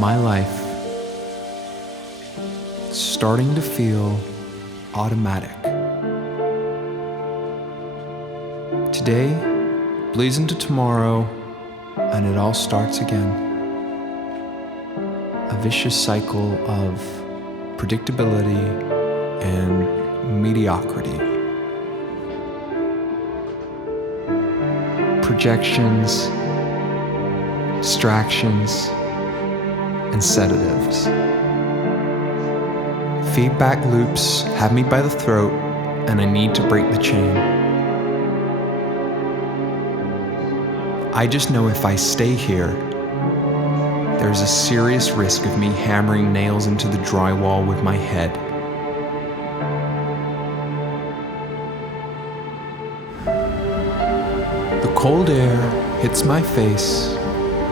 my life starting to feel automatic. Today bleeds into tomorrow, and it all starts again. A vicious cycle of predictability and mediocrity. Projections, distractions, and sedatives. Feedback loops have me by the throat, and I need to break the chain. I just know if I stay here, there's a serious risk of me hammering nails into the drywall with my head. The cold air hits my face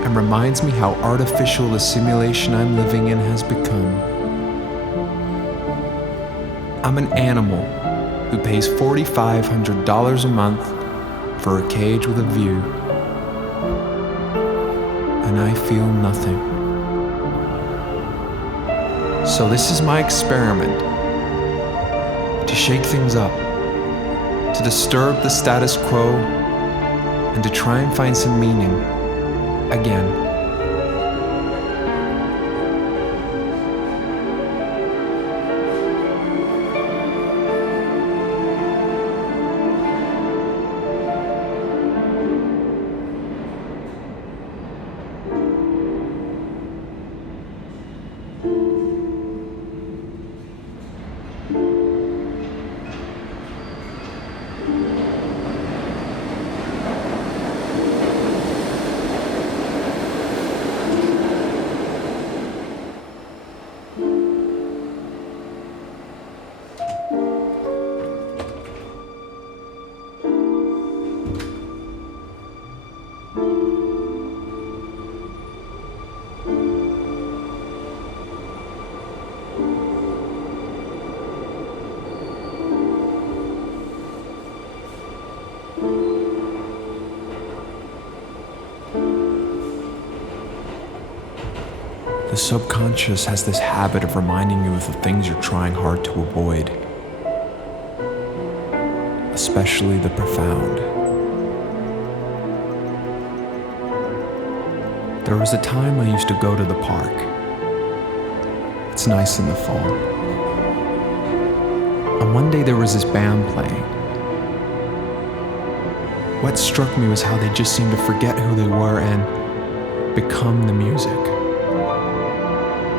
and reminds me how artificial the simulation I'm living in has become. I'm an animal who pays $4,500 a month for a cage with a view, and I feel nothing. So this is my experiment, to shake things up, to disturb the status quo, and to try and find some meaning again. The subconscious has this habit of reminding you of the things you're trying hard to avoid, especially the profound. There was a time I used to go to the park. It's nice in the fall. And one day there was this band playing. What struck me was how they just seemed to forget who they were and become the music.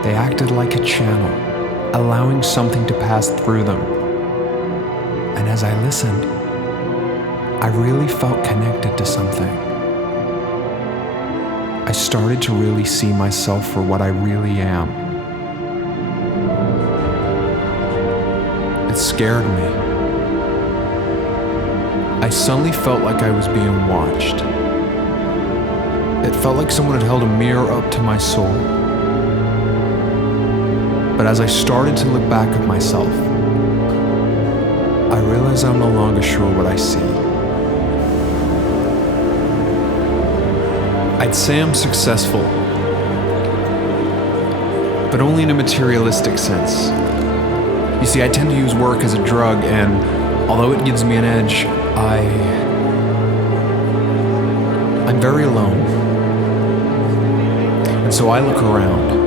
They acted like a channel, allowing something to pass through them. And as I listened, I really felt connected to something. I started to really see myself for what I really am. It scared me. I suddenly felt like I was being watched. It felt like someone had held a mirror up to my soul. But as I started to look back at myself, I realized I'm no longer sure what I see. I'd say I'm successful, but only in a materialistic sense. You see, I tend to use work as a drug, and although it gives me an edge, I'm very alone. And so I look around.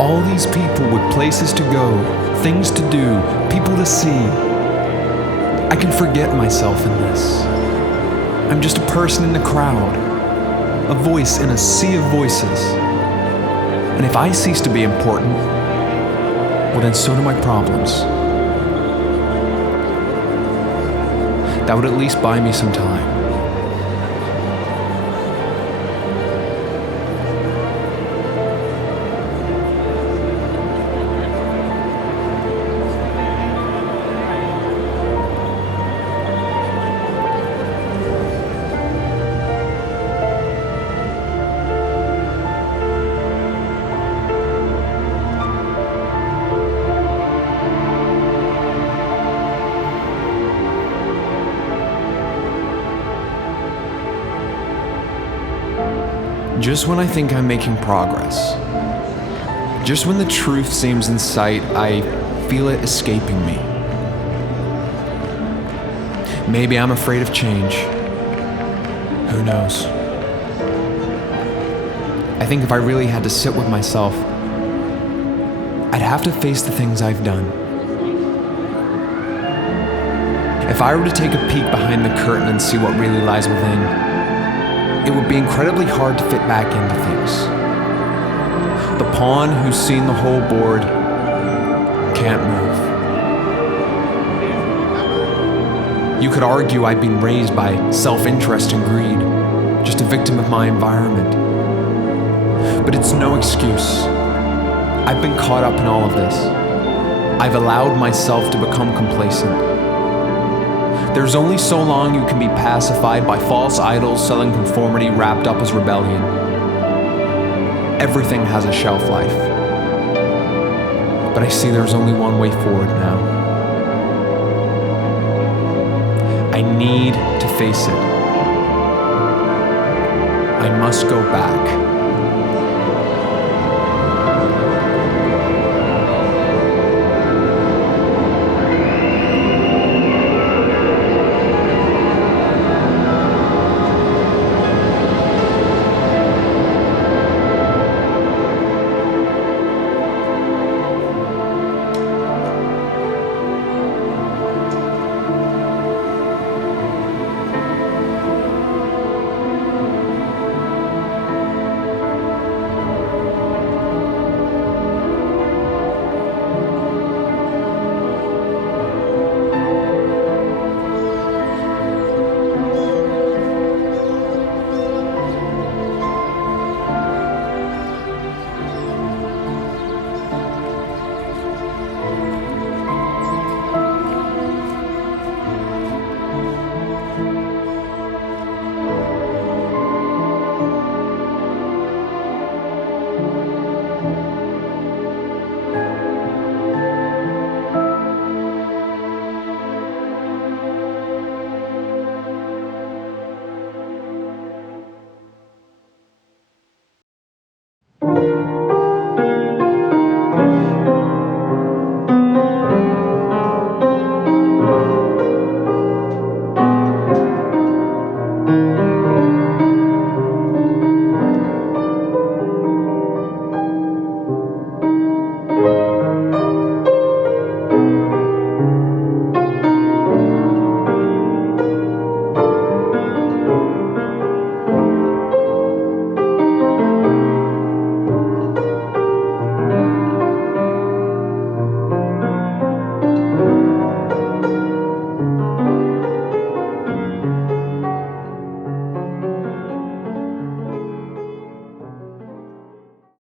All these people with places to go, things to do, people to see. I can forget myself in this. I'm just a person in the crowd, a voice in a sea of voices. And if I cease to be important, well then so do my problems. That would at least buy me some time. Just when I think I'm making progress, just when the truth seems in sight, I feel it escaping me. Maybe I'm afraid of change. Who knows? I think if I really had to sit with myself, I'd have to face the things I've done. If I were to take a peek behind the curtain and see what really lies within, it would be incredibly hard to fit back into things. The pawn who's seen the whole board can't move. You could argue I've been raised by self-interest and greed, just a victim of my environment. But it's no excuse. I've been caught up in all of this. I've allowed myself to become complacent. There's only so long you can be pacified by false idols selling conformity wrapped up as rebellion. Everything has a shelf life. But I see there's only one way forward now. I need to face it. I must go back.